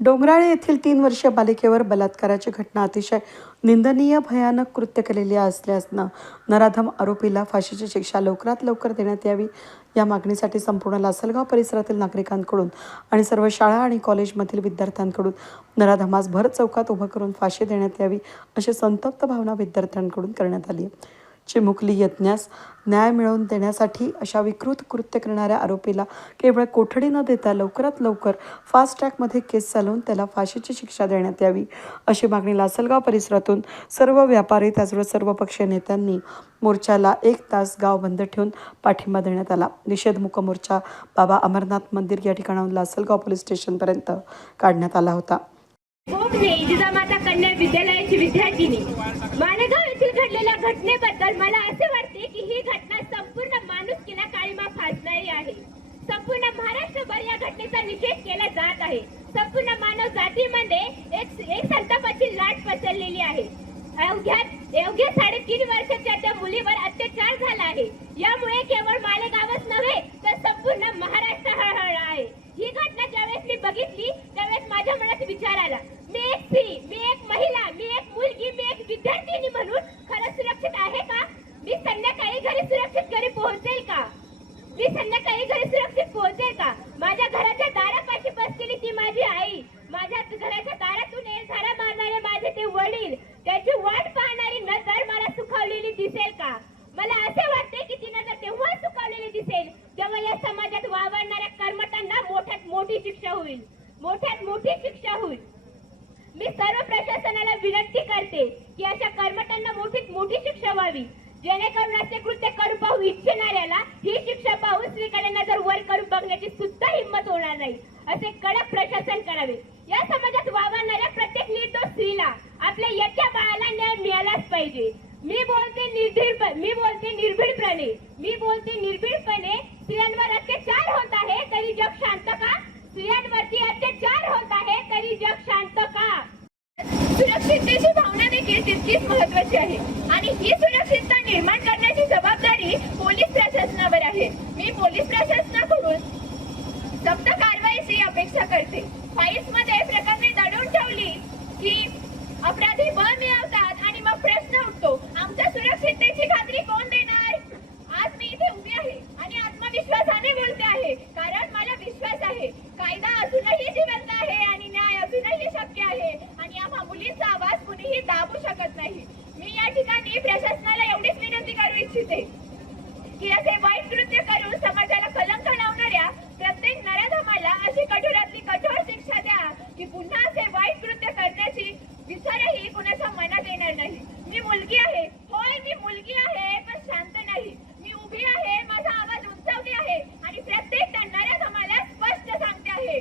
डोंगराळे येथील 3 वर्षीय बालिकेवर बलात्काराची घटना अतिशय निंदनीय भयानक कृत्य केलेली असल्यानं नराधम आरोपीला फाशीची शिक्षा लवकरात लवकर देण्यात यावी या मागणीसाठी संपूर्ण लासलगाव परिसरातील नागरिकांकडून आणि सर्व शाळा आणि कॉलेजमधील विद्यार्थ्यांकडून नराधमास भर चौकात उभं करून फाशी देण्यात यावी अशी संतप्त भावना विद्यार्थ्यांकडून करण्यात आली आहे. चिमुकली यज्ञास न्याय मिळवून देण्यासाठी अशा विकृत कृत्य करणाऱ्या आरोपीला केवळ कोठडी न देता लवकरात लवकर फास्ट ट्रॅकमध्ये केस चालवून त्याला फाशीची शिक्षा देण्यात यावी अशी मागणी लासलगाव परिसरातून सर्व व्यापारी त्याचबरोबर सर्वपक्षीय नेत्यांनी मोर्चाला 1 तास गाव बंद ठेवून पाठिंबा देण्यात आला. निषेधमुख मोर्चा बाबा अमरनाथ मंदिर या ठिकाणाहून लासलगाव पोलीस स्टेशनपर्यंत काढण्यात आला होता. जिजामाता कन्या विद्यालयाची विद्यार्थिनी मालेगाव येथील घडलेल्या घटनेबद्दल मला असे वाटते की ही घटना संपूर्ण माणुसकीला काळीमा फासणारी आहे. संपूर्ण महाराष्ट्रभर या घटनेचा निषेध केला जात आहे. संपूर्ण मानव जातीमध्ये एक संतापाची लाट पसरलेली आहे. अवघ्या 3.5 वर्षाच्या त्या मुलीवर अत्याचार झाला आहे. यामुळे केवळ मालेगावच नव्हे तर संपूर्ण महाराष्ट्र हळहळला आहे. ही घटना ज्यावेळेस मी बघितली त्यावेळेस माझ्या मनात विचार आला, मी एक स्त्री, मी एक महिला, मी एक मुलगी, मी एक विद्यार्थिनी म्हणून खरंच सुरक्षित आहे का? मी संध्याकाळी घरी सुरक्षित घरी पोहोचेल का? मी संध्याकाळी घरी सुरक्षित पोहोचेल का? माझ्या घराच्या दारापाशी बसलेली ती माझी आई, माझ्या घराच्या दारातून झाडा मारणारे माझे ते वडील, त्याची वाट पाहणारी नजर मला सुखावलेली दिसेल का? मला असे वाटते की ती नजर तेव्हा सुखावलेली दिसेल जेव्हा या समाजात वावरणाऱ्या कर्मठांना मोठ्यात मोठी शिक्षा होईल, मोठ्यात मोठी शिक्षा होईल. मी सर्व प्रशासनाला विनंती करते की अशा कर्मठांना मोठीत मोठी शिक्षा व्हावी, जेणेकरून असे कृत्य करू पाहू इच्छिणाऱ्याला ही शिक्षा पाहून स्त्रीकडे नजर वर करून बघण्याची सुद्धा हिंमत होणार नाही. असे कडक प्रशासन करावे. या समाजात वावरणाऱ्या प्रत्येक निर्दोष स्त्रीला आपल्या यट्या बाळाला न्याय मिळालाच पाहिजे. मी बोलते निर्भीडपणे स्त्रियांवर अत्याचार होत आहे तरी जग शांत का? स्त्रियांवरती अत्याचार होत आहे तरी जग शांत का? सुरक्षिततेची भावना देखील तितकीच महत्त्वाची आहे आणि ही सुरक्षितता निर्माण करण्याची जबाबदारी पोलीस प्रशासनावर आहे. मी पोलीस प्रशासनाकडून सक्त कारवाईची अपेक्षा करते. फाईल्समध्ये प्रकरणे दडवून ठेवली की अपराधी बळ मिळवतात आणि मग प्रश्न उठतो, आमच्या सुरक्षिततेची खात्री कोण देणार? आज मी इथे उभी आहे आणि आत्मविश्वासाने बोलते आहे, कारण मला विश्वास आहे कायदा अजूनही जिवंत आहे आणि न्याय अजूनही शक्य आहे आणि आम्हा मुलींचा आवाज कुणीही दाबू शकत नाही. मी या ठिकाणी प्रशासनाला एवढीच विनंती करू इच्छिते की असे वाईट कृत्य करून समाजाला कलंक लावणाऱ्या प्रत्येक नराधमाला अशी कठोरातली कठोर शिक्षा द्या की पुन्हा असे वाईट कृत्य करण्याची विचारही कुणाच्या मनात येणार नाही. मी मुलगी आहे, होय मी मुलगी आहे, पण शांत नाही. मी उभी आहे, माझा आवाज उंचावली आहे आणि प्रत्येक नराधमाला स्पष्ट सांगते आहे,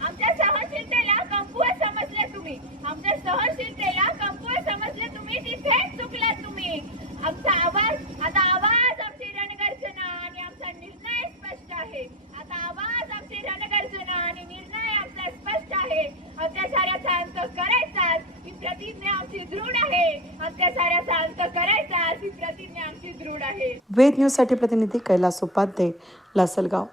आमच्या सहनशीलतेला कमकुवत समजले तुम्ही, आमच्या सहनशीलतेला कमकुवत समजले तुम्ही, तिथेच चुकलात तुम्ही. आमचा आवाज आमची रणगर्जना आणि आमचा निर्णय स्पष्ट आहे. आता आवाज आमची रणगर्जना आणि निर्णय आमचा स्पष्ट आहे. अत्याचाराचा अंत करायचाच ही प्रतिज्ञा आमची दृढ आहे. अत्याचाराचा अंत करायचाच ही प्रतिज्ञा आमची दृढ आहे. वेद न्यूज साठी प्रतिनिधी कैलास उपाध्ये, लासलगाव.